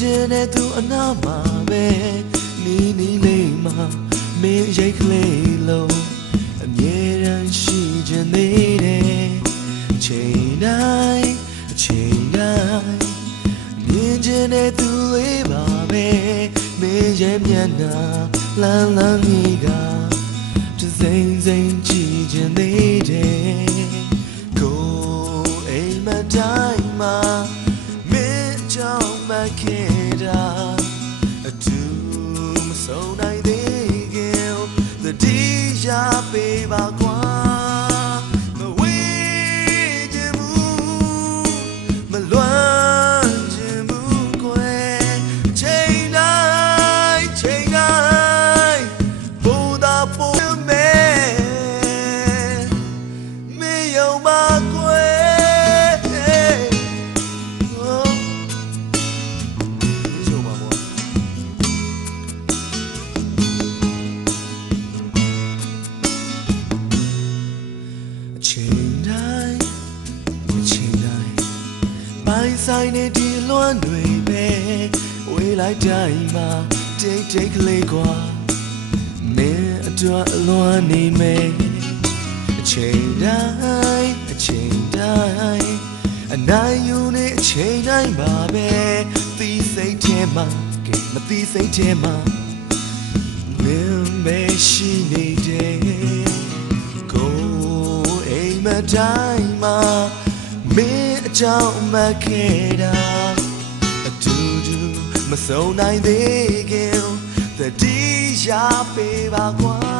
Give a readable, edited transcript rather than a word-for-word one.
တဲ့သူအနာမှာပဲနီးနီးလေးမှာမင်းရိတ်ကလေးလုံးအမြဲတမ်းရှိခြင်းသေးတယ်အချိန်တိုင်းမြင်ခြင်းတဲ့သူလေးပါပဲမင်းရဲ့မျက်နှာလန်းလန်းကြီးကတစိမ့်စိမ့်ကြည့်ခြင်းသေးတယ်ကိုအိမ်မတိုင်းမှာမင်းကြောင့်မခဲ့တာအတူမဆုံးနိုင်သေးခင်သတိရပေးပါကွာမဝေးခြင်းမူမလွမ်းခြင်းမူကွယ်ချိန်တိုင်းဘုသာပို့မယ်မင်းယုံပါကွယ်ပိုင်ဆိုင်နေဒီလွမ်းတွေပဲဝေးလိုက်တိုင်းမှာတိတ်ကလေးကွာမင်းအတွက်အလွမ်းနေမယ်အချိန်တိုင်းအနိုင်ယူနေအချိန်တိုင်းပါပဲသီးစိတ်ထဲမှာမသီးစိတ်ထဲမှာမင်းမရှိနေတယ်ကိုအိမ်မတိုင်းမှာမင်းအကြောင်းမခဲ့တာအတူတူမဆုံးနိုင်သေးခင်သတိရပေးပါကွာ